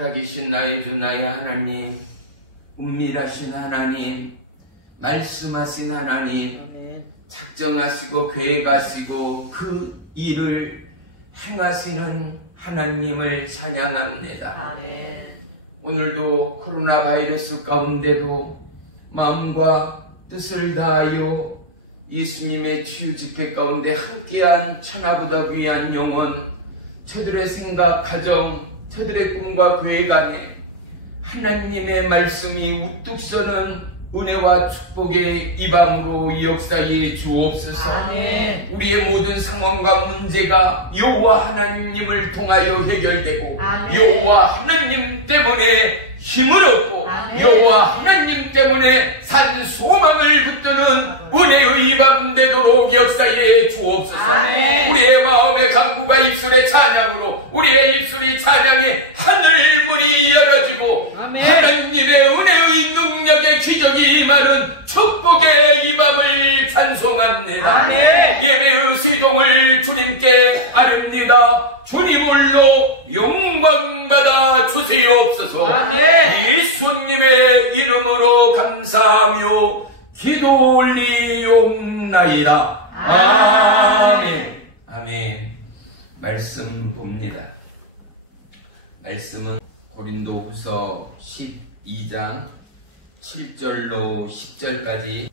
살아계신 나의 주 나의 하나님, 은밀하신 하나님, 말씀하신 하나님, 작정하시고 계획하시고 그 일을 행하시는 하나님을 찬양합니다. 오늘도 코로나 바이러스 가운데도 마음과 뜻을 다하여 예수님의 치유 집회 가운데 함께한 천하보다 귀한 영혼, 저들의 생각, 가정, 저들의 꿈과 계획 안에 하나님의 말씀이 우뚝 서는 은혜와 축복의 이방으로 역사해 주옵소서. 아멘. 우리의 모든 상황과 문제가 여호와 하나님을 통하여 해결되고, 여호와 하나님 때문에 힘을 얻고, 여호와 하나님 때문에 산 소망을 붙드는 은혜의 밤 되도록 역사해 주옵소서. 아멘. 우리의 마음의 간구가 입술의 찬양으로, 우리의 입술이 찬양의 하늘문이 열어지고, 아멘. 하나님의 은혜의 능력의 기적이 임하는 축복의 이 밤을 찬송합니다. 아멘. 예배의 시동을 주님께 아릅니다. 주님 홀로 영광받아 주시옵소서. 아멘. 예수님의 이름으로 감사하며 기도 올리옵나이다. 아멘. 아멘. 말씀 봅니다. 말씀은 고린도후서 12장 7절로 10절까지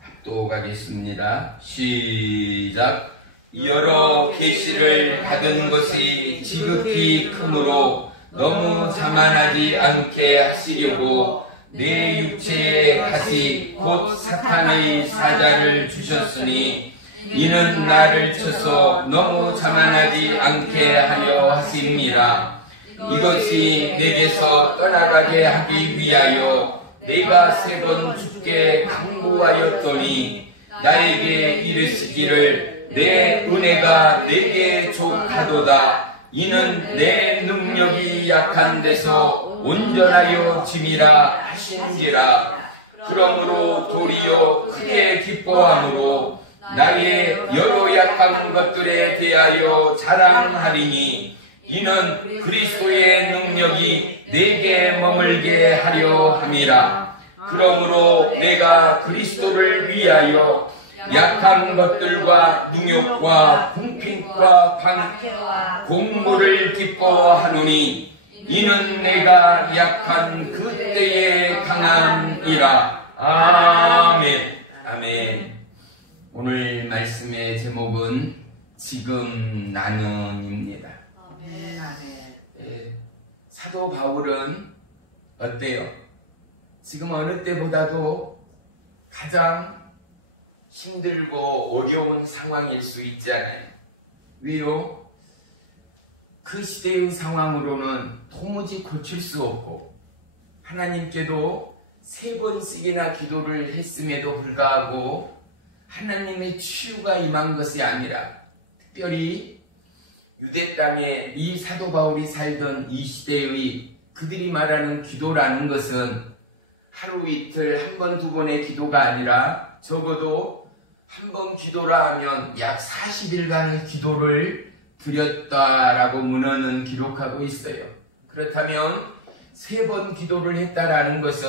합독하겠습니다. 시작. 여러 계시를 받은 것이 지극히 크므로 너무 자만하지 않게 하시려고 내 육체에 가시 곧 사탄의 사자를 주셨으니 이는 나를 쳐서 너무 자만하지 않게 하려 하심이라. 이것이 내게서 떠나가게 하기 위하여 내가 3번 주께 강구하였더니 나에게 이르시기를 내 은혜가 내게 족하도다. 이는 내 능력이 약한 데서 온전하여 짐이라 하신지라. 그러므로 도리어 크게 기뻐함으로 나의 여러 약한 것들에 대하여 자랑하리니 이는 그리스도의 능력이 내게 머물게 하려 함이라. 그러므로 내가 그리스도를 위하여 약한 것들과 능욕과 궁핍과 방해와 공고를 기뻐하노니 이는 내가 약한 그때에 강함이라. 아멘. 아멘. 오늘 말씀의 제목은 지금 나는입니다. 사도 바울은 어때요? 지금 어느 때보다도 가장 힘들고 어려운 상황일 수 있잖아요. 왜요? 그 시대의 상황으로는 도무지 고칠 수 없고 하나님께도 3번씩이나 기도를 했음에도 불구하고 하나님의 치유가 임한 것이 아니라 특별히 유대 땅에 이 사도 바울이 살던 이 시대의 그들이 말하는 기도라는 것은 하루 이틀 한 번, 두 번의 기도가 아니라 적어도 한 번 기도라 하면 약 40일간의 기도를 드렸다라고 문헌은 기록하고 있어요. 그렇다면 3번 기도를 했다라는 것은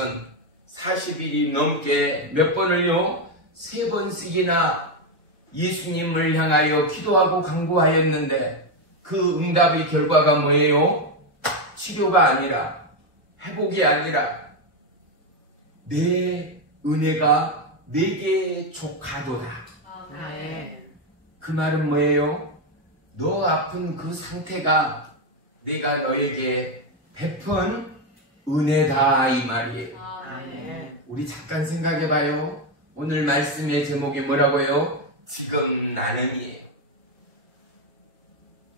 40일이 넘게 몇 번을요? 3번씩이나 예수님을 향하여 기도하고 간구하였는데 그 응답의 결과가 뭐예요? 치료가 아니라, 회복이 아니라 내 은혜가 내게 족하도다. 그 말은 뭐예요? 너 아픈 그 상태가 내가 너에게 베푼 은혜다, 이 말이에요. 우리 잠깐 생각해봐요. 오늘 말씀의 제목이 뭐라고요? 지금 나는이에요.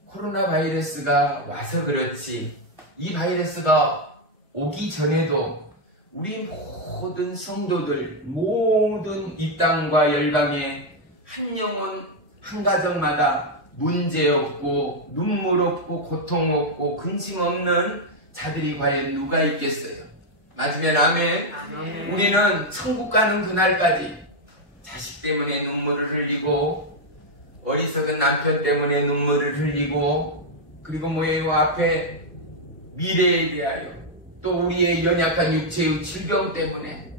코로나 바이러스가 와서 그렇지, 이 바이러스가 오기 전에도 우리 모든 성도들, 모든 이 땅과 열방에 한 영혼, 한 가정마다 문제 없고 눈물 없고 고통 없고 근심 없는 자들이 과연 누가 있겠어요? 맞으면 아멘. 우리는 천국 가는 그날까지 자식 때문에 눈물을 흘리고, 어리석은 남편 때문에 눈물을 흘리고, 그리고 뭐예요? 앞에 미래에 대하여, 또 우리의 연약한 육체의 질병 때문에,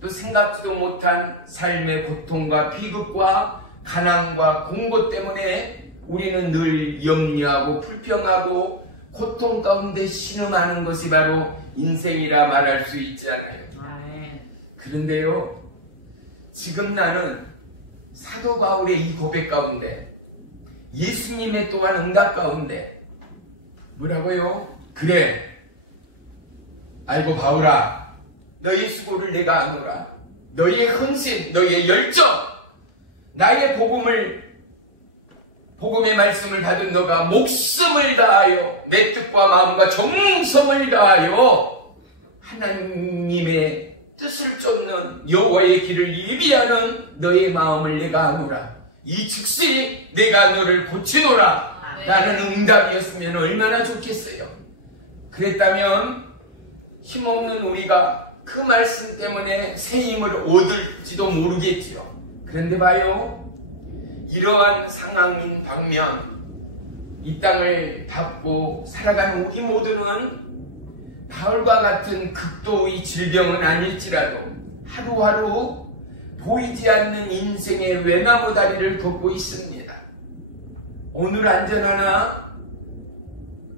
또 생각지도 못한 삶의 고통과 비극과 가난과 공고 때문에 우리는 늘 염려하고 불평하고 고통 가운데 신음하는 것이 바로 인생이라 말할 수 있지 않아요? 그런데요, 지금 나는 사도 바울의 이 고백 가운데, 예수님의 또한 응답 가운데 뭐라고요? 그래, 알고 바울아, 너의 수고를 내가 아노라. 너의 헌신, 너의 열정, 나의 복음의 말씀을 받은 너가 목숨을 다하여 내 뜻과 마음과 정성을 다하여 하나님의 뜻을 쫓는 여호와의 길을 예비하는 너의 마음을 내가 아노라. 이 즉시 내가 너를 고치노라. 라는 응답이었으면 얼마나 좋겠어요. 그랬다면 힘없는 우리가 그 말씀 때문에 새 힘을 얻을지도 모르겠지요. 그런데 봐요, 이러한 상황인 방면 이 땅을 밟고 살아가는 우리 모두는 바울과 같은 극도의 질병은 아닐지라도 하루하루 보이지 않는 인생의 외나무 다리를 걷고 있습니다. 오늘 안전하나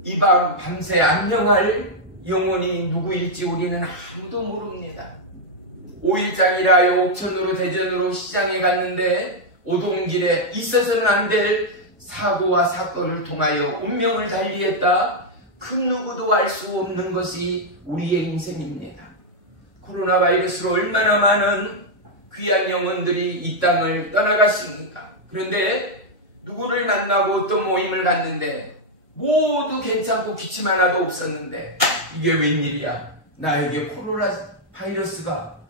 이 밤새 안녕할 영혼이 누구일지 우리는 아무도 모릅니다. 5일장이라 옥천으로 대전으로 시장에 갔는데 오동길에 있어서는 안 될 사고와 사건을 통하여 운명을 달리했다. 그 누구도 알 수 없는 것이 우리의 인생입니다. 코로나 바이러스로 얼마나 많은 귀한 영혼들이 이 땅을 떠나갔습니까? 그런데 누구를 만나고 어떤 모임을 갔는데 모두 괜찮고 기침 하나도 없었는데 이게 웬일이야? 나에게 코로나 바이러스가,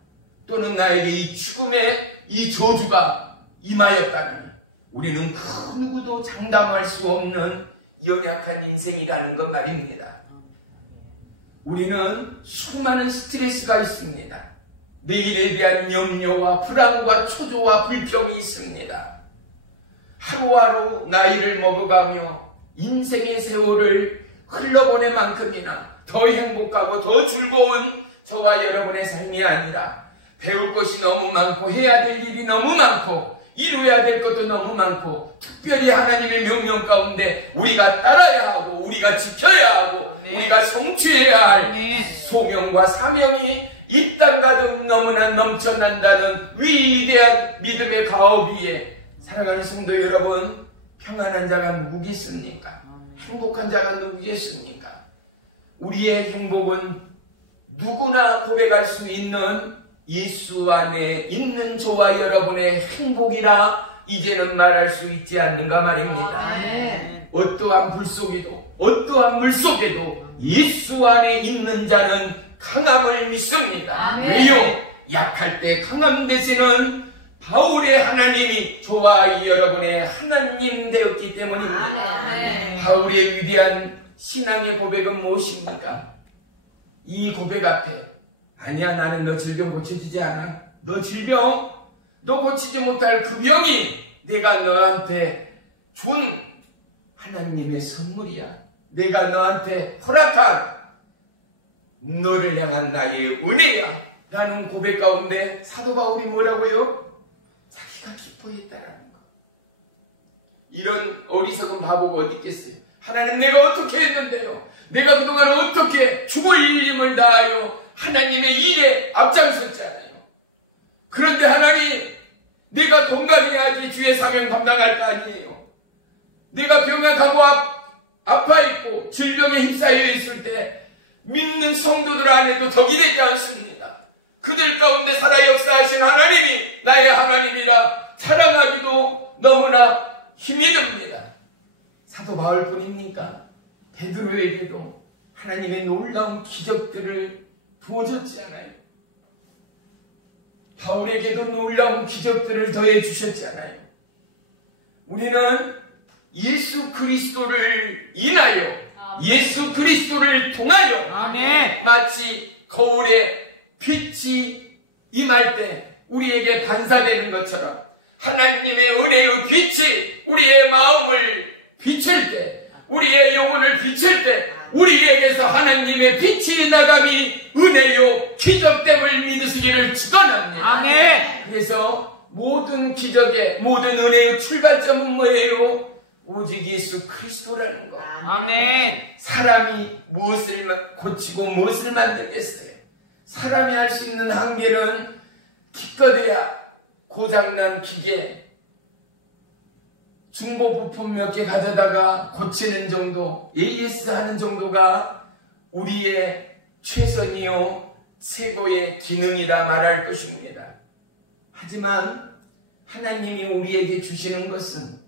또는 나에게 이 죽음의 이 저주가 임하였다니, 우리는 그 누구도 장담할 수 없는 연약한 인생이라는 것 말입니다. 우리는 수많은 스트레스가 있습니다. 내일에 대한 염려와 불안과 초조와 불평이 있습니다. 하루하루 나이를 먹어가며 인생의 세월을 흘러보낸 만큼이나 더 행복하고 더 즐거운 저와 여러분의 삶이 아니라 배울 것이 너무 많고 해야 될 일이 너무 많고 이루어야 될 것도 너무 많고, 특별히 하나님의 명령 가운데 우리가 따라야 하고 우리가 지켜야 하고 우리가 성취해야 할 소명과 사명이 이 땅 가득 너무나 넘쳐난다는 위대한 믿음의 가업 위에 살아가는 성도 여러분, 평안한 자가 누구겠습니까? 행복한 자가 누구겠습니까? 우리의 행복은 누구나 고백할 수 있는 예수 안에 있는 저와 여러분의 행복이라 이제는 말할 수 있지 않는가 말입니다. 어떠한 불 속에도 어떠한 물 속에도 예수 안에 있는 자는 강함을 믿습니다. 왜요? 약할 때 강함 되시는 바울의 하나님이 저와 여러분의 하나님 되었기 때문입니다. 바울의 위대한 신앙의 고백은 무엇입니까? 이 고백 앞에 아니야, 나는 너 질병 고쳐주지 않아. 너 고치지 못할 그 병이 내가 너한테 준 하나님의 선물이야. 내가 너한테 허락한 너를 향한 나의 은혜야. 라는 고백 가운데 사도 바울이 뭐라고요? 자기가 기뻐했다라는 거. 이런 어리석은 바보가 어디 있겠어요? 하나님, 내가 어떻게 했는데요? 내가 그동안 어떻게 죽을 힘을 다하여 하나님의 일에 앞장섰잖아요. 그런데 하나님, 내가 건강해야지 주의 사명 감당할 거 아니에요. 내가 병약하고 아파있고 질병에 휩싸여 있을 때 믿는 성도들 안에도 덕이 되지 않습니다. 그들 가운데 살아 역사하신 하나님이 나의 하나님이라 자랑하기도 너무나 힘이 듭니다. 사도 바울뿐입니까? 베드로에게도 하나님의 놀라운 기적들을 부어줬지 않아요? 바울에게도 놀라운 기적들을 더해 주셨잖아요. 우리는 예수 그리스도를 인하여, 예수 그리스도를 통하여, 아멘. 마치 거울에 빛이 임할 때 우리에게 반사되는 것처럼 하나님의 은혜의 빛이 우리의 마음을 비칠 때, 우리의 영혼을 비칠 때 우리에게서 하나님의 빛이 나감이 은혜요 기적됨을 믿으시기를 축원합니다. 아멘. 그래서 모든 기적의, 모든 은혜의 출발점은 뭐예요? 오직 예수 그리스도라는 거. 아멘. 사람이 무엇을 고치고 무엇을 만들겠어요? 사람이 할 수 있는 한계는 기껏해야 고장난 기계, 중고 부품 몇 개 가져다가 고치는 정도, AS 하는 정도가 우리의 최선이요 최고의 기능이라 말할 것입니다. 하지만 하나님이 우리에게 주시는 것은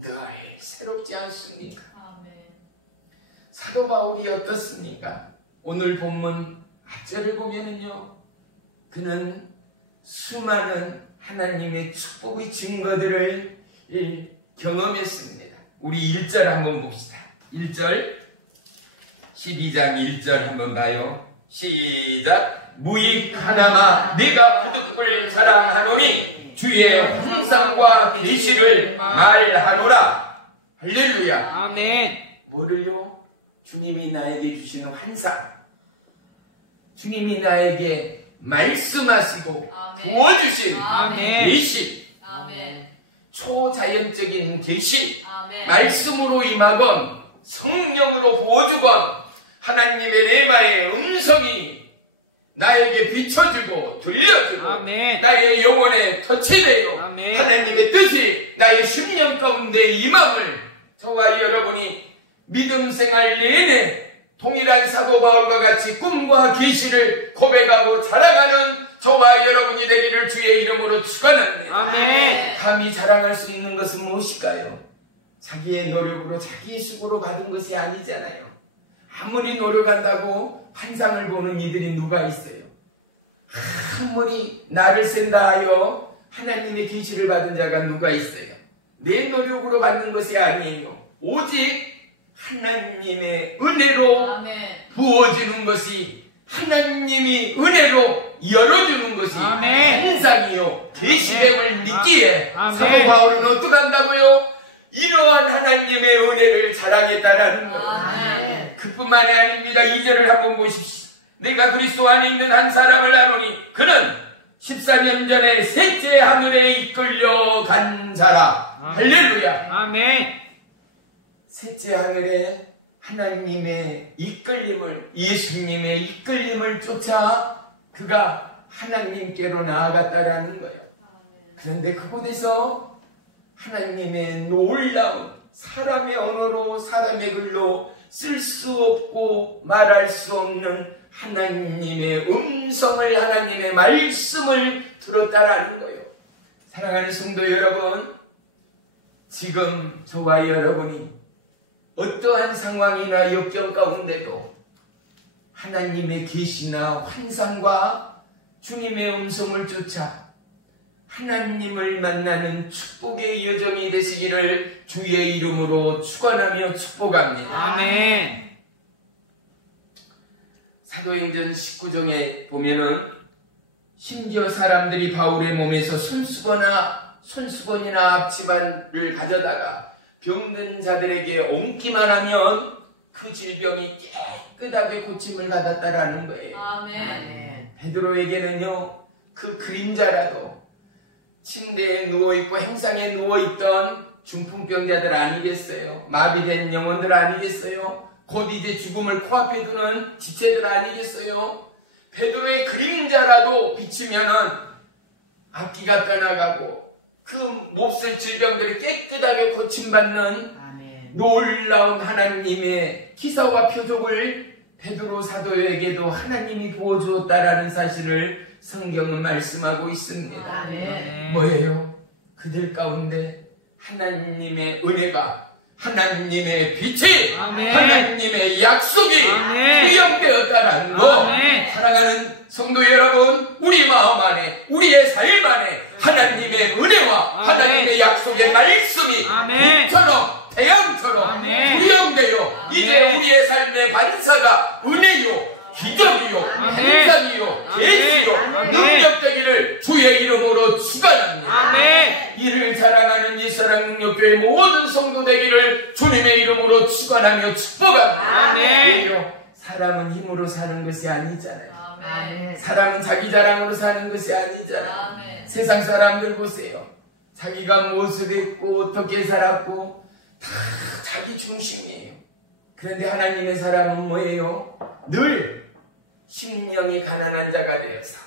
늘 새롭지 않습니까? 아멘. 사도 바울이 어떻습니까? 오늘 본문 앞절을 보면은요, 그는 수많은 하나님의 축복의 증거들을 경험했습니다. 우리 1절 한번 봅시다. 1절, 12장 1절 한번 봐요. 시작. 무익 하나마 네가 거듭을 자랑하노니 주의 환상과 계시를 말하노라. 할렐루야. 아멘. 뭐를요? 주님이 나에게 주시는 환상, 주님이 나에게 말씀하시고 부어주신 계시, 초자연적인 계시, 말씀으로 임하건 성령으로 부어주건 하나님의 레마의 음성이 나에게 비춰주고 들려주고 아멘. 나의 영혼에 터치되어 하나님의 뜻이 나의 심령 가운데 임함을 저와 여러분이 믿음 생활 내내 동일한 사도 바울과 같이 꿈과 계시를 고백하고 자랑하는 저와 여러분이 되기를 주의 이름으로 축원합니다. 아멘. 감히 자랑할 수 있는 것은 무엇일까요? 자기의 노력으로 자기의 수고로 받은 것이 아니잖아요. 아무리 노력한다고 환상을 보는 이들이 누가 있어요? 아무리 나를 쓴다 하여 하나님의 계시를 받은 자가 누가 있어요? 내 노력으로 받는 것이 아니에요. 오직 하나님의 은혜로 부어지는 것이, 하나님이 은혜로 열어주는 것이 환상이요 계시됨을 믿기에 사도 바울은 어떻게 한다고요? 이러한 하나님의 은혜를 자랑했다라는 거예요. 그뿐만이 아닙니다. 2절을 한번 보십시오. 내가 그리스도 안에 있는 한 사람을 아노니 그는 14년 전에 셋째 하늘에 이끌려 간 자라. 할렐루야. 아멘. 셋째 하늘에 하나님의 이끌림을, 예수님의 이끌림을 쫓아 그가 하나님께로 나아갔다라는 거예요. 그런데 그곳에서 하나님의 놀라운, 사람의 언어로 사람의 글로 쓸 수 없고 말할 수 없는 하나님의 음성을, 하나님의 말씀을 들었다라는 거예요. 사랑하는 성도 여러분, 지금 저와 여러분이 어떠한 상황이나 역경 가운데도 하나님의 계시나 환상과 주님의 음성을 쫓아 하나님을 만나는 축복의 여정이 되시기를 주의 이름으로 축원하며 축복합니다. 아멘. 사도행전 19장에 보면은 심지어 사람들이 바울의 몸에서 손수건이나 앞치마를 가져다가 병든 자들에게 얹기만 하면 그 질병이 깨끗하게 고침을 받았다라는 거예요. 아멘. 베드로에게는요, 그 그림자라도 침대에 누워있고 행상에 누워있던 중풍병자들 아니겠어요? 마비된 영혼들 아니겠어요? 곧 이제 죽음을 코앞에 두는 지체들 아니겠어요? 베드로의 그림자라도 비치면은 악기가 떠나가고 그 몹쓸 질병들이 깨끗하게 고침받는 놀라운 하나님의 기사와 표적을 베드로 사도에게도 하나님이 부어주었다라는 사실을 성경은 말씀하고 있습니다. 아멘. 뭐예요? 그들 가운데 하나님의 은혜가, 하나님의 빛이, 아멘. 하나님의 약속이 아멘. 투영되었다라는 거. 아멘. 사랑하는 성도 여러분, 우리 마음 안에, 우리의 삶 안에 하나님의 은혜와 아멘. 하나님의 약속의 말씀이 아멘. 빛처럼 태양처럼 아멘. 투영되어 이제 우리의 삶의 반사가 은혜요, 기적이요, 아멘. 행상이요, 계시요, 아멘. 능력되기를 주의 이름으로 축원합니다. 아멘. 이를 자랑하는 이사랑능력교회 모든 성도 되기를 주님의 이름으로 축원하며 축복합니다. 아멘. 왜요? 사람은 힘으로 사는 것이 아니잖아요. 아멘. 사람은 자기 자랑으로 사는 것이 아니잖아요. 아멘. 세상 사람들 보세요. 자기가 무엇을 했고 어떻게 살았고 다 자기 중심이에요. 그런데 하나님의 사람은 뭐예요? 늘 심령이 가난한 자가 되어서,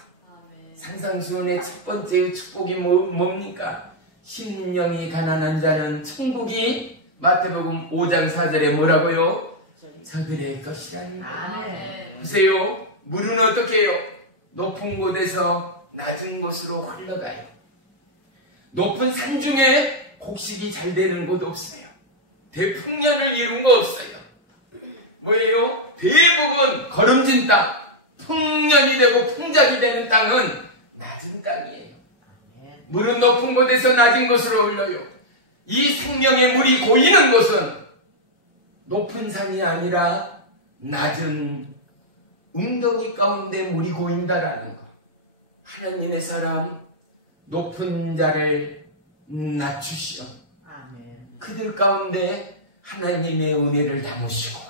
산상수훈의 첫 번째 축복이 뭡니까? 심령이 가난한 자는 천국이 마태복음 5장 4절에 뭐라고요? 저들의 것이라는 거예요. 보세요. 물은 어떻게 해요? 높은 곳에서 낮은 곳으로 흘러가요. 높은 산 중에 곡식이 잘 되는 곳 없어요. 대풍년을 이룬 거 없어요. 뭐예요? 대부분 거름진 땅, 풍년이 되고 풍작이 되는 땅은 낮은 땅이에요. 물은 높은 곳에서 낮은 곳으로 흘러요. 이 생명의 물이 고이는 곳은 높은 산이 아니라 낮은 웅덩이 가운데 물이 고인다라는 거. 하나님의 사람, 높은 자를 낮추시오. 그들 가운데 하나님의 은혜를 담으시고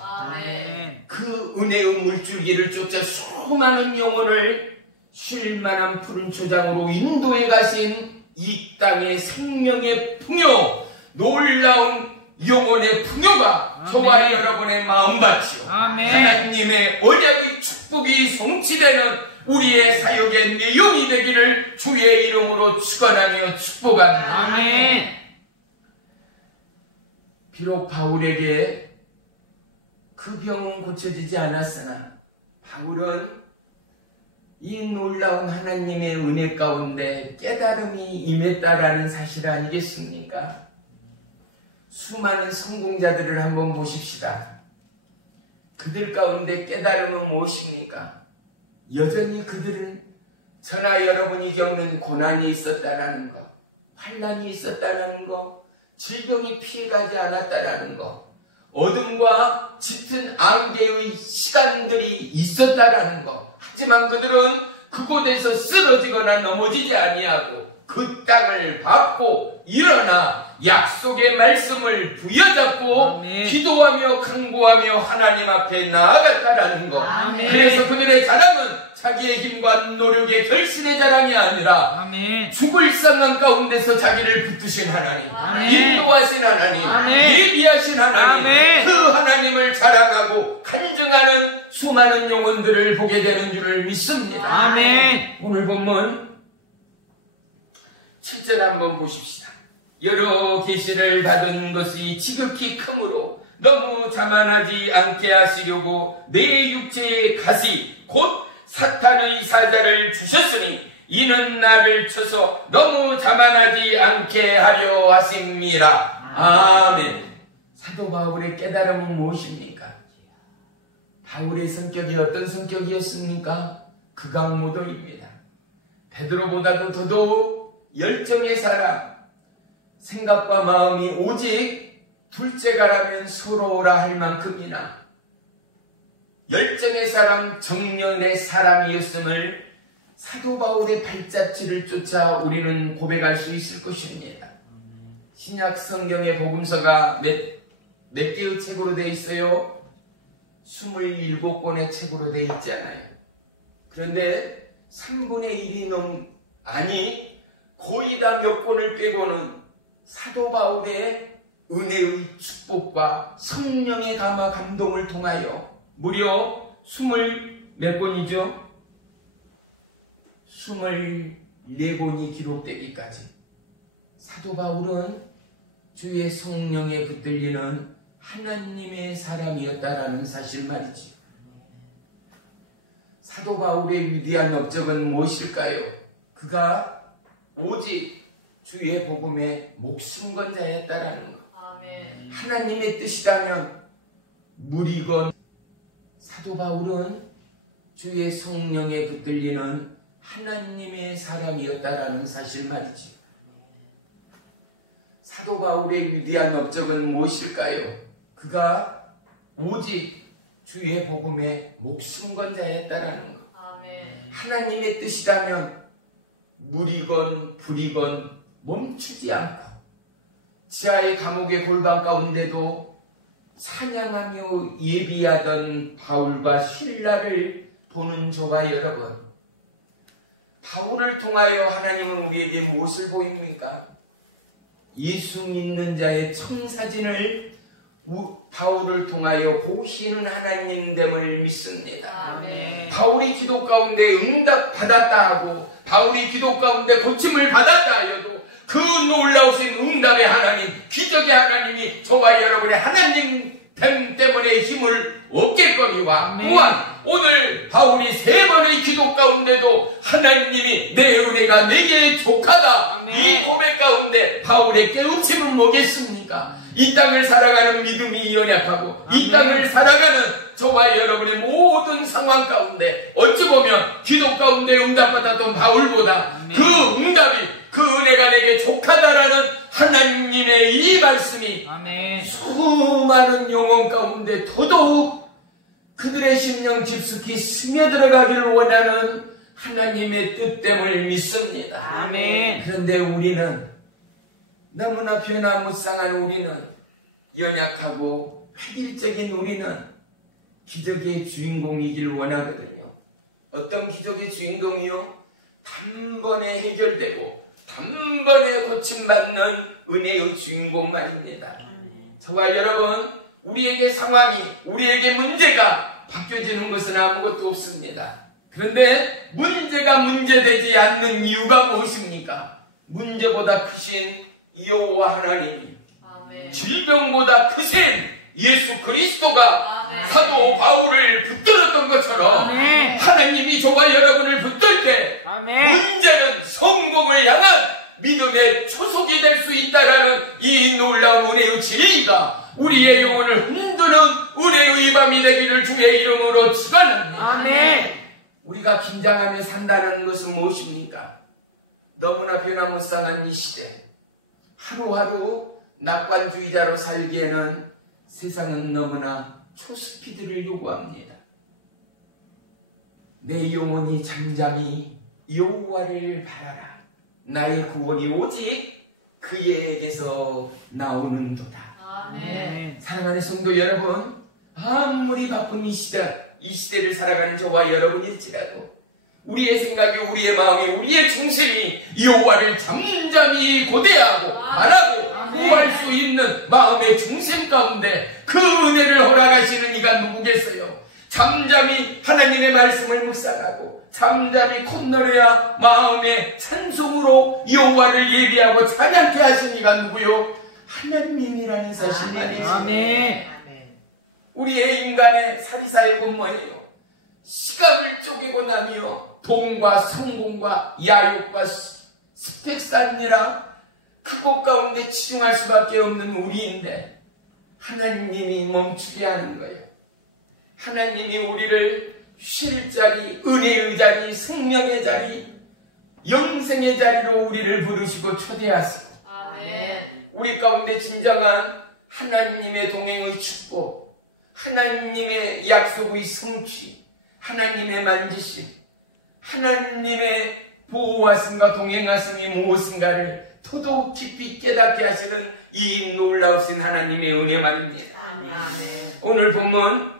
그 은혜의 물줄기를 쫓아 수많은 영혼을 쉴만한 푸른 초장으로 인도해 가신 이 땅의 생명의 풍요, 놀라운 영혼의 풍요가 저와 여러분의 마음밭이요, 하나님의 언약의 축복이 성취되는 우리의 사역의 내용이 되기를 주의 이름으로 축원하며 축복합니다. 아멘. 비록 바울에게 그 병은 고쳐지지 않았으나 바울은 이 놀라운 하나님의 은혜 가운데 깨달음이 임했다라는 사실 아니겠습니까? 수많은 성공자들을 한번 보십시다. 그들 가운데 깨달음은 무엇입니까? 여전히 그들은 저나 여러분이 겪는 고난이 있었다라는 것, 환난이 있었다라는 것, 질병이 피해가지 않았다라는 것, 어둠과 짙은 안개의 시간들이 있었다라는 것. 하지만 그들은 그곳에서 쓰러지거나 넘어지지 아니하고 그 땅을 밟고 일어나 약속의 말씀을 부여잡고 기도하며 간구하며 하나님 앞에 나아갔다라는 것. 그래서 그들의 자랑은 자기의 힘과 노력의 결신의 자랑이 아니라 죽을 상황 가운데서 자기를 붙드신 하나님, 인도하신 하나님, 예비하신 하나님, 그 하나님을 자랑하고 간증하는 수많은 영혼들을 보게 되는 줄을 믿습니다. 오늘 본문 7절 한번 보십시다. 여러 계시를 받은 것이 지극히 크므로 너무 자만하지 않게 하시려고 내 육체의 가시 곧 사탄의 사자를 주셨으니 이는 나를 쳐서 너무 자만하지 않게 하려 하십니다. 아멘. 사도 바울의 깨달음은 무엇입니까? 바울의 성격이 어떤 성격이었습니까? 극악무도입니다. 베드로보다도 더더욱 열정의 사람, 생각과 마음이 오직 둘째가라면 서러워라 할 만큼이나 열정의 사람, 정년의 사람이었음을 사도 바울의 발자취를 쫓아 우리는 고백할 수 있을 것입니다. 신약 성경의 복음서가 몇 개의 책으로 되어 있어요? 27권의 책으로 되어 있잖아요. 그런데 3분의 1이 거의 다 몇 권을 빼고는 사도 바울의 은혜의 축복과 성령의 감화 감동을 통하여 무려 몇 권이죠? 24권이 기록되기까지 사도 바울은 주의 성령에 붙들리는 하나님의 사람이었다라는 사실 말이지. 사도 바울의 위대한 업적은 무엇일까요? 그가 오직 주의 복음에 목숨 건 자였다라는 것. 아멘. 하나님의 뜻이라면 무리건 사도 바울은 주의 성령에 붙들리는 하나님의 사람이었다라는 사실 말이지. 사도 바울의 위대한 업적은 무엇일까요? 그가 오직 주의 복음에 목숨 건 자였다라는 것. 아멘. 하나님의 뜻이라면 무리건 불이건 멈추지 않고 지하의 감옥의 골방 가운데도 찬양하며 예비하던 바울과 실라를 보는 저와 여러분, 바울을 통하여 하나님은 우리에게 무엇을 보입니까? 예수 믿는 자의 청사진을 바울을 통하여 보시는 하나님됨을 믿습니다. 아멘. 바울이 기도 가운데 응답받았다 하고 바울이 기도 가운데 고침을 받았다 하여도 그 놀라우신 응답의 하나님, 기적의 하나님이 저와 여러분의 하나님됨 때문에 힘을 얻겠거니와 또한 오늘 바울이 3번의 기도 가운데도 하나님이 내 은혜가 내게 족하다, 이 고백 가운데 바울의 깨우침은 뭐겠습니까? 이 땅을 살아가는 믿음이 연약하고 이 땅을 살아가는 저와 여러분의 모든 상황 가운데 어찌 보면 기도 가운데 응답받았던 바울보다 그 응답이, 그 은혜가 내게 족하다라는 하나님의 이 말씀이 수많은 영혼 가운데 더더욱 그들의 심령 깊숙이 스며들어가기를 원하는 하나님의 뜻됨을 믿습니다. 아멘. 그런데 우리는 너무나 변화무쌍한 우리는, 연약하고 획일적인 우리는 기적의 주인공이길 원하거든요. 어떤 기적의 주인공이요? 단번에 해결되고 단번에 고침받는 은혜의 주인공 말입니다. 저와 여러분, 우리에게 상황이, 우리에게 문제가 바뀌어지는 것은 아무것도 없습니다. 그런데 문제가 문제되지 않는 이유가 무엇입니까? 문제보다 크신 여호와 하나님, 질병보다 크신 예수 그리스도가 사도 바울을 붙들었던 것처럼 하나님이 저와 여러분을 붙들 때 문제는 성공을 향한 믿음의 초석이 될 수 있다라는 이 놀라운 은혜의 진리가 우리의 영혼을 흔드는 은혜의 밤이 되기를 주의 이름으로 축원합니다. 우리가 긴장하며 산다는 것은 무엇입니까? 너무나 변화무쌍한 이 시대, 하루하루 낙관주의자로 살기에는 세상은 너무나 초스피드를 요구합니다. 내 영혼이 잠잠히 여호와를 바라라. 나의 구원이 오직 그에게서 나오는도다. 사랑하는 성도 여러분, 아무리 바쁜 이 시대를 살아가는 저와 여러분일지라도 우리의 생각이, 우리의 마음이, 우리의 중심이 여호와를 잠잠히 고대하고 바라고 구할 수 있는 마음의 중심 가운데 그 은혜를 허락하시는 이가 누구겠어요? 잠잠히 하나님의 말씀을 묵상하고 잠잠히 콧노래와 마음의 찬송으로 여호와를 예비하고 찬양케 하신 이가 누구요? 하나님이라는 사실 말이죠. 우리의 인간의 사리사욕은 뭐예요? 시각을 쪼개고 나며 돈과 성공과 야욕과 스펙 쌓느라 그곳 가운데 치중할 수밖에 없는 우리인데 하나님이 멈추게 하는 거예요. 하나님이 우리를 쉴 자리, 은혜의 자리, 생명의 자리, 영생의 자리로 우리를 부르시고 초대하시고 우리 가운데 진정한 하나님의 동행의 축복, 하나님의 약속의 성취, 하나님의 만지심, 하나님의 보호하심과 동행하심이 무엇인가를 더더욱 깊이 깨닫게 하시는 이 놀라우신 하나님의 은혜 말입니다. 오늘 보면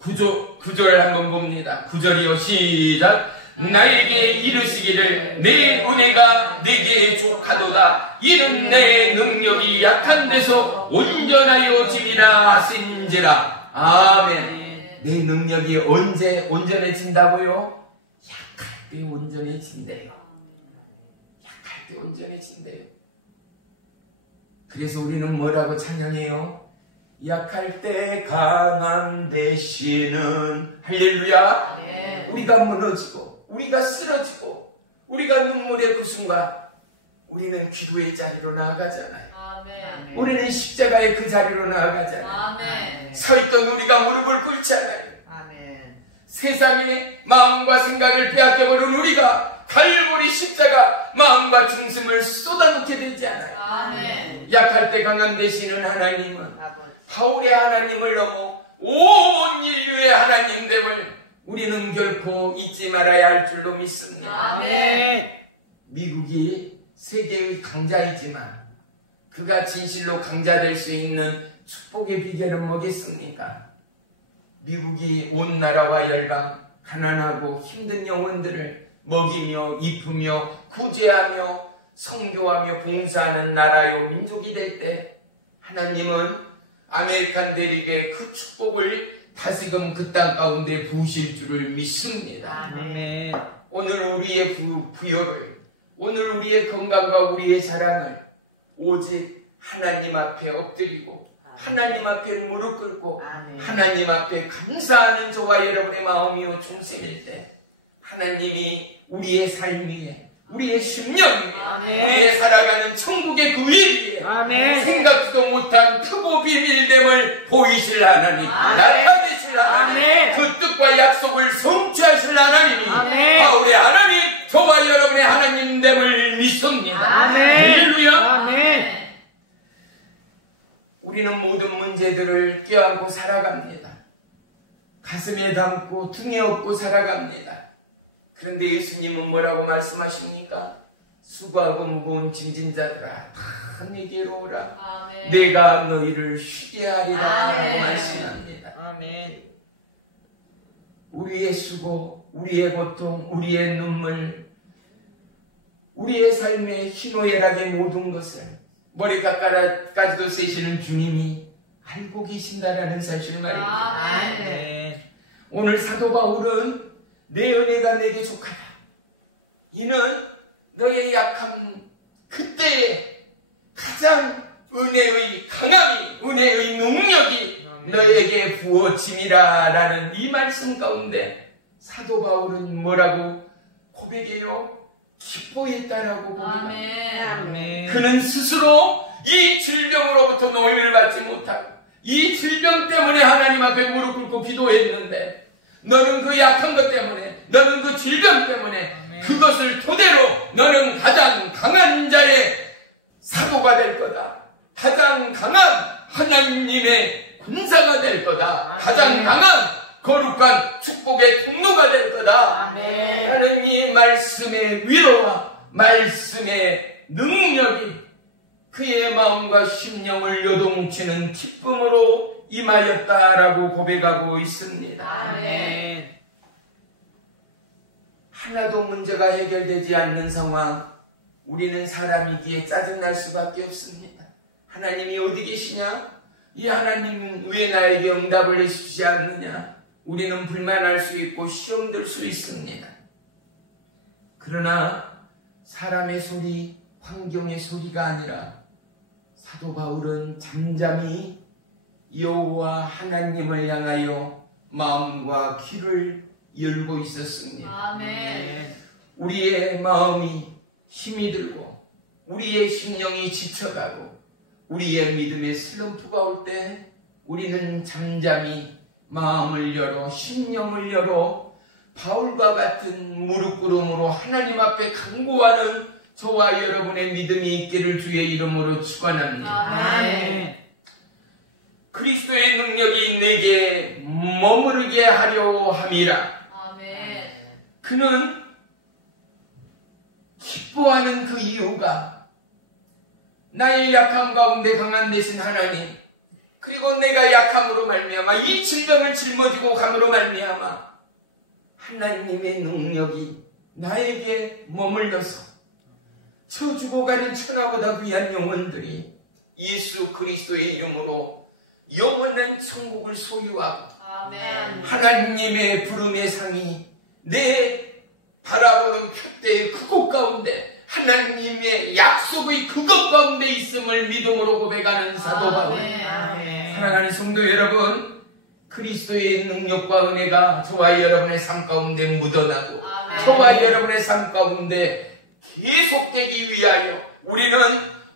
9절 한번 봅니다. 9절이요 시작. 나에게 이르시기를 내 은혜가 내게 족하도다. 이는 내 능력이 약한 데서 온전하여 지리라 하신지라. 아멘. 내 능력이 언제 온전해진다고요? 약할 때 온전해진대요. 약할 때 온전해진대요. 그래서 우리는 뭐라고 찬양해요? 약할 때 강한 대신은 할렐루야. 네. 우리가 무너지고 우리가 쓰러지고 우리가 눈물의 그 순간 우리는 기도의 자리로 나아가잖아요. 아멘. 우리는 십자가의 그 자리로 나아가잖아요. 아멘. 서있던 우리가 무릎을 꿇잖아요. 아멘. 세상의 마음과 생각을 빼앗겨버린 우리가 갈보리 십자가 마음과 중심을 쏟아놓게 되지 않아요. 아멘. 약할 때 강한 되시는 하나님은 아버지. 바울의 하나님을 넘어 온 인류의 하나님됨을 우리는 결코 잊지 말아야 할 줄로 믿습니다. 아멘. 미국이 세계의 강자이지만 그가 진실로 강자 될 수 있는 축복의 비결은 뭐겠습니까? 미국이 온 나라와 열방, 가난하고 힘든 영혼들을 먹이며 입히며 구제하며 선교하며 봉사하는 나라요 민족이 될 때 하나님은 아메리칸 대륙의 그 축복을 다시금 그 땅 가운데 부으실 줄을 믿습니다. 아멘. 오늘 우리의 부여를, 오늘 우리의 건강과 우리의 자랑을 오직 하나님 앞에 엎드리고 하나님 앞에 무릎 꿇고 하나님 앞에 감사하는 저와 여러분의 마음이요 중심일 때 하나님이 우리의 삶 위에, 우리의 심령 위에, 우리의 살아가는 천국의 그 일 위에 생각지도 못한 크고 비밀됨을 보이실 하나님, 나타내실 하나님, 그 뜻과 약속을 성취하실 하나님이 바울의 하나님, 저와 여러분의 하나님됨을 믿습니다. 할렐루야. 우리는 모든 문제들을 껴안고 살아갑니다. 가슴에 담고 등에 업고 살아갑니다. 그런데 예수님은 뭐라고 말씀하십니까? 수고하고 무거운 짐진 자들아 다 내게로 오라. 아멘. 내가 너희를 쉬게 하리라 아멘. 라고 말씀합니다. 아멘. 우리의 수고, 우리의 고통, 우리의 눈물, 우리의 삶의 희노애락의 모든 것을 머리카락까지도 세시는 주님이 알고 계신다라는 사실 말입니다. 아멘. 오늘 사도 바울은 내 은혜가 내게 족하다. 이는 너의 약함 그때에 가장 은혜의 강함이, 은혜의 능력이 너에게 부어짐이라 라는 이 말씀 가운데 사도 바울은 뭐라고 고백해요? 기뻐했다라고 고백합니다. 그는 스스로 이 질병으로부터 노임을 받지 못하고 이 질병 때문에 하나님 앞에 무릎 꿇고 기도했는데 너는 그 약한 것 때문에, 너는 그 질병 때문에 그것을 토대로 너는 가장 강한 자의 사도가 될 거다. 가장 강한 하나님의 군사가 될 거다. 가장 강한 거룩한 축복의 통로가 될 거다. 하나님 이 말씀의 위로와 말씀의 능력이 그의 마음과 심령을 요동치는 기쁨으로 임하였다라고 고백하고 있습니다. 아멘. 하나도 문제가 해결되지 않는 상황, 우리는 사람이기에 짜증날 수밖에 없습니다. 하나님이 어디 계시냐? 이 하나님은 왜 나에게 응답을 해주지 않느냐? 우리는 불만할 수 있고 시험 들 수 있습니다. 그러나 사람의 소리, 환경의 소리가 아니라 사도 바울은 잠잠히 여호와 하나님을 향하여 마음과 귀를 열고 있었습니다. 아멘. 우리의 마음이 힘이 들고 우리의 심령이 지쳐가고 우리의 믿음의 슬럼프가 올 때 우리는 잠잠히 마음을 열어 심령을 열어 바울과 같은 무릎 꿇음으로 하나님 앞에 간구하는 저와 여러분의 믿음이 있기를 주의 이름으로 축원합니다. 아멘. 그리스도의 능력이 내게 머무르게 하려 함이라. 아멘. 그는 기뻐하는 그 이유가 나의 약함 가운데 강한 되신 하나님, 그리고 내가 약함으로 말미암아 이 질병을 짊어지고 감으로 말미암아 하나님의 능력이 나에게 머물러서 저 죽어가는 천하보다 귀한 영혼들이 예수 그리스도의 이름으로 영원한 천국을 소유하고 아멘. 하나님의 부름의 상이 내 바라보는 표대의 그곳 가운데 하나님의 약속의 그것 가운데 있음을 믿음으로 고백하는 사도 바울. 아멘. 사랑하는 성도 여러분, 그리스도의 능력과 은혜가 저와 여러분의 삶 가운데 묻어나고 아멘. 저와 여러분의 삶 가운데 계속되기 위하여 우리는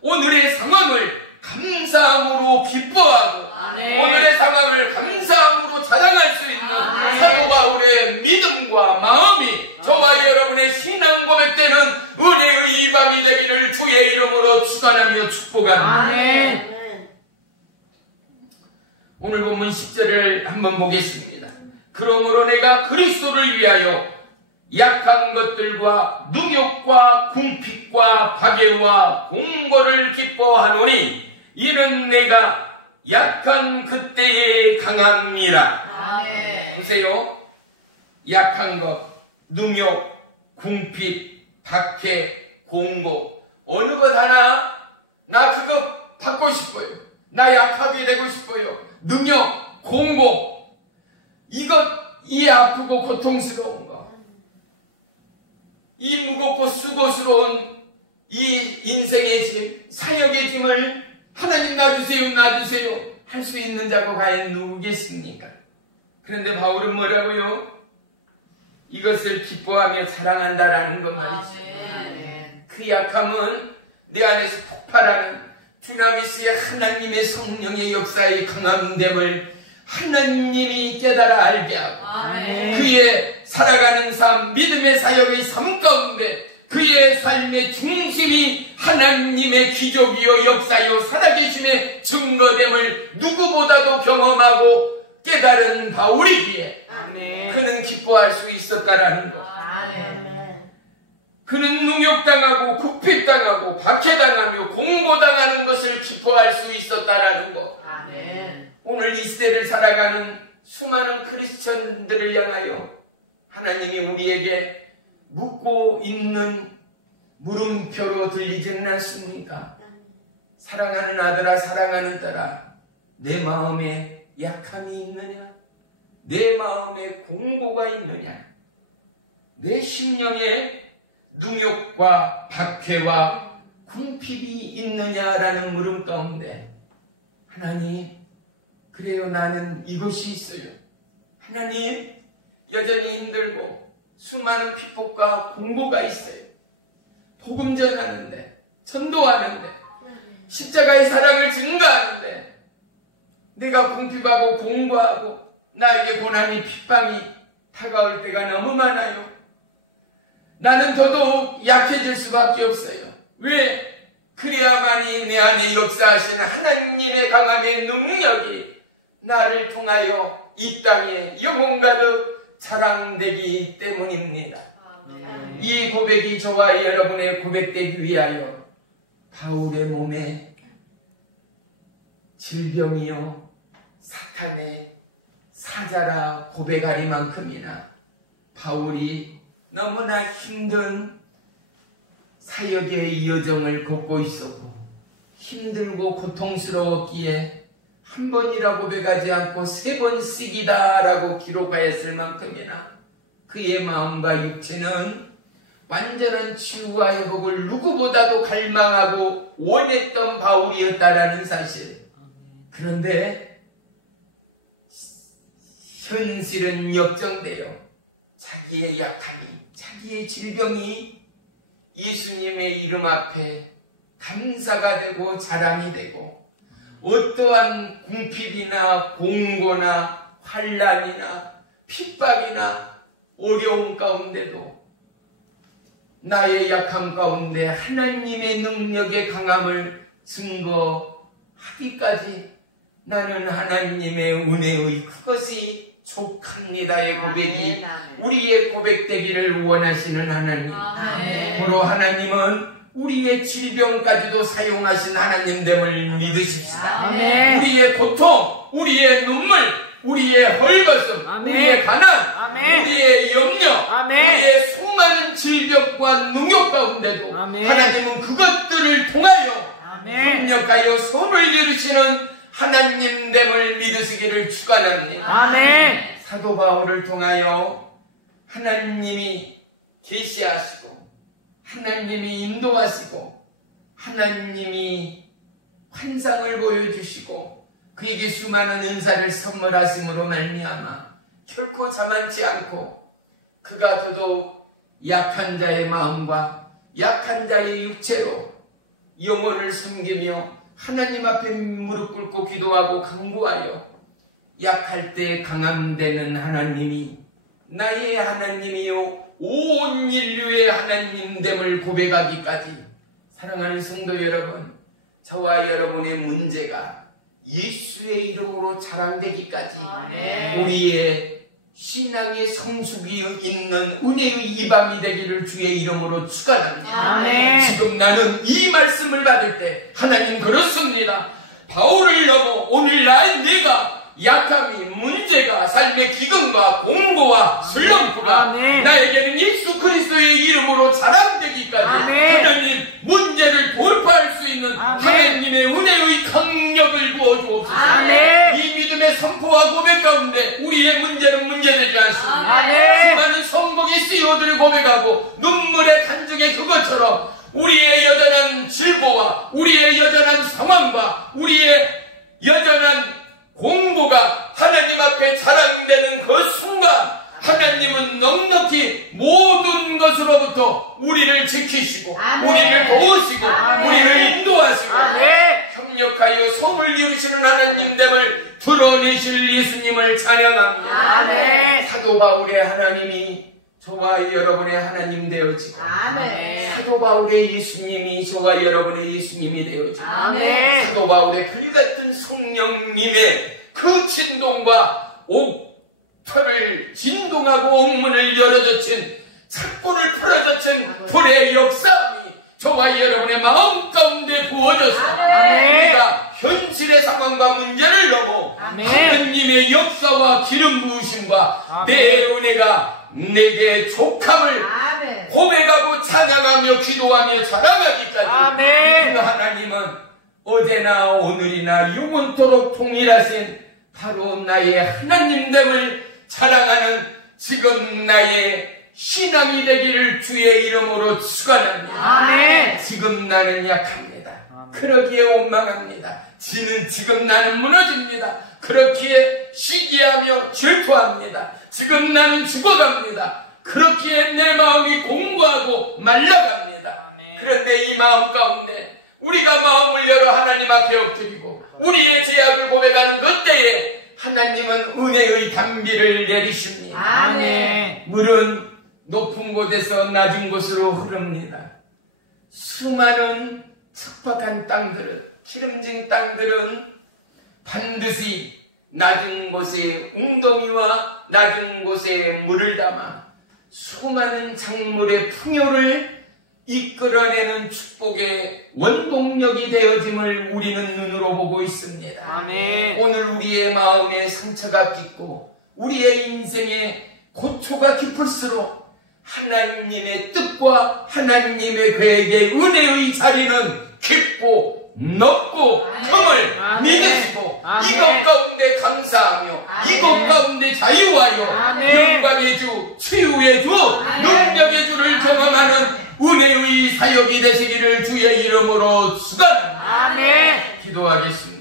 오늘의 상황을 감사함으로 기뻐하고 아멘. 오늘의 상황을 감사함으로 자랑할 수 있는 아멘. 사도 바울의 믿음과 마음이 저와 여러분의 신앙 고백되는 은혜의 이 밤이 되기를 주의 이름으로 축원하며 축복합니다. 아멘. 오늘 본문 10절을 한번 보겠습니다. 그러므로 내가 그리스도를 위하여 약한 것들과 능욕과 궁핍과 박해와 공고를 기뻐하노니 이는 내가 약한 그때에 강함이라. 아멘. 보세요. 약한 것, 능욕, 궁핍, 박해, 공고, 어느 것 하나 나 그거 받고 싶어요. 나 약하게 되고 싶어요. 능력, 공고, 이 아프고 고통스러운 거, 이 무겁고 수고스러운 이 인생의 짐, 사역의 짐을 하나님 놔주세요 할 수 있는 자가 과연 누구겠습니까? 그런데 바울은 뭐라고요? 이것을 기뻐하며 자랑한다라는 것 말이죠. 아멘. 그 약함은 내 안에서 폭발하는 두나미스의 하나님의 성령의 역사의 강함됨을 하나님이 깨달아 알게 하고 아멘. 그의 살아가는 삶, 믿음의 사역의 삶 가운데 그의 삶의 중심이 하나님의 기적이요 역사요 살아계심의 증거됨을 누구보다도 경험하고 깨달은 바울이기에 아멘. 그는 기뻐할 수 있었다라는 것. 아멘. 그는 능욕당하고 국핍당하고 박해당하며 공고당하는 것을 기뻐할 수 있었다라는 것. 아멘. 오늘 이 시대를 살아가는 수많은 크리스천들을 향하여 하나님이 우리에게 묻고 있는 물음표로 들리지는 않습니까? 사랑하는 아들아, 사랑하는 딸아, 내 마음에 약함이 있느냐? 내 마음에 공고가 있느냐? 내 심령에 능욕과 박해와 궁핍이 있느냐라는 물음 가운데 하나님, 그래요, 나는 이것이 있어요. 하나님, 여전히 힘들고 수많은 핍박과 공고가 있어요. 복음 전하는데, 전도하는데, 십자가의 사랑을 증거하는데 내가 궁핍하고 공고하고 나에게 고난이 핍박이 다가올 때가 너무 많아요. 나는 더더욱 약해질 수밖에 없어요. 왜? 그래야만이 내 안에 역사하시는 하나님의 강함의 능력이 나를 통하여 이 땅에 영혼 가득 자랑되기 때문입니다. 이 고백이 저와 여러분의 고백되기 위하여 바울의 몸에 질병이요 사탄의 사자라 고백하리만큼이나 바울이 너무나 힘든 사역의 이 여정을 걷고 있었고 힘들고 고통스러웠기에 한 번이라 고백하지 않고 3번씩이다 라고 기록하였을 만큼이나 그의 마음과 육체는 완전한 치유와 회복을 누구보다도 갈망하고 원했던 바울이었다라는 사실. 그런데 현실은 역정되어 자기의 약함이, 자기의 질병이 예수님의 이름 앞에 감사가 되고 자랑이 되고 어떠한 궁핍이나 공고나 환난이나 핍박이나 어려움 가운데도 나의 약함 가운데 하나님의 능력의 강함을 증거하기까지 나는 하나님의 은혜의 그것이 족합니다의 고백이 우리의 고백되기를 원하시는 하나님. 바로 하나님은 우리의 질병까지도 사용하신 하나님됨을 믿으십시다. 아멘. 우리의 고통, 우리의 눈물, 우리의 헐벗음, 아멘. 우리의 가난, 아멘. 우리의 염려, 아멘. 우리의 수많은 질병과 능욕 가운데도 아멘. 하나님은 그것들을 통하여 아멘. 협력하여 손을 이루시는 하나님됨을 믿으시기를 축원합니다. 아멘. 사도 바울을 통하여 하나님이 계시하시고 하나님이 인도하시고 하나님이 환상을 보여주시고 그에게 수많은 은사를 선물하심으로 말미암아 결코 자만치 않고 그가 더더욱 약한 자의 마음과 약한 자의 육체로 영혼을 섬기며 하나님 앞에 무릎 꿇고 기도하고 간구하여 약할 때 강함되는 하나님이 나의 하나님이요 온 인류의 하나님됨을 고백하기까지. 사랑하는 성도 여러분, 저와 여러분의 문제가 예수의 이름으로 자랑되기까지 우리의 신앙의 성숙이 있는 은혜의 이 밤이 되기를 주의 이름으로 축원합니다. 아멘. 지금 나는 이 말씀을 받을 때 하나님 그렇습니다. 바울을 넘어 오늘날 내가 약함이 문제가 삶의 기근과 공고와 슬럼프가 아멘. 나에게는 예수 그리스도의 이름으로 자랑되기까지 아멘. 하나님 문제를 돌파할 수 있는 아멘. 하나님의 은혜의 강력을 부어주옵소서. 아멘. 이 믿음의 선포와 고백 가운데 우리의 문제는 문제되지 않습니다. 아멘. 수많은 성공의 CEO들을 고백하고 눈물의 간증의 그것처럼 우리의 여전한 질보와 우리의 여전한 상황과 우리의 여전한 공부가 하나님 앞에 자랑되는 그 순간 하나님은 넉넉히 모든 것으로부터 우리를 지키시고 우리를 도우시고 우리를 인도하시고 협력하여 성을 이루시는 하나님됨을 드러내실 예수님을 찬양합니다. 아멘. 사도 바울의 하나님이 저와 여러분의 하나님 되어지고 사도 바울의 예수님이 저와 여러분의 예수님이 되어지고 사도 바울의 그리같은 성령님의 그 진동과 옥터를 진동하고 옥문을 열어젖힌 착고를 풀어젖힌 불의 역사함이 저와 여러분의 마음 가운데 부어져서 우리가 현실의 상황과 문제를 넘어 하나님의 역사와 기름 부으심과 내 은혜가 내게 족함을 고백하고 찬양하며 기도하며 자랑하기까지 그 하나님은 어제나 오늘이나 영원토록 동일하신 바로 나의 하나님됨을 자랑하는 지금 나의 신앙이 되기를 주의 이름으로 축원합니다. 지금 나는 약합니다. 그러기에 원망합니다. 지금 나는 무너집니다. 그렇기에 시기하며 질투합니다. 지금 나는 죽어갑니다. 그렇기에 내 마음이 공고하고 말라갑니다. 그런데 이 마음 가운데 우리가 마음을 열어 하나님 앞에 엎드리고 우리의 죄악을 고백하는 그때에 하나님은 은혜의 단비를 내리십니다. 물은 높은 곳에서 낮은 곳으로 흐릅니다. 수많은 척박한 땅들은, 기름진 땅들은 반드시 낮은 곳에 웅덩이와 낮은 곳에 물을 담아 수많은 작물의 풍요를 이끌어내는 축복의 원동력이 되어짐을 우리는 눈으로 보고 있습니다. 오늘 우리의 마음에 상처가 깊고 우리의 인생에 고초가 깊을수록 하나님의 뜻과 하나님의 계획의 은혜의 자리는 깊고 넓고 큼을 믿으시고 이것 가운데 감사하며 이것 가운데 자유하여 영광의 주, 치유의 주, 능력의 주를 경험하는 은혜의 사역이 되시기를 주의 이름으로 축원합니다. 기도하겠습니다.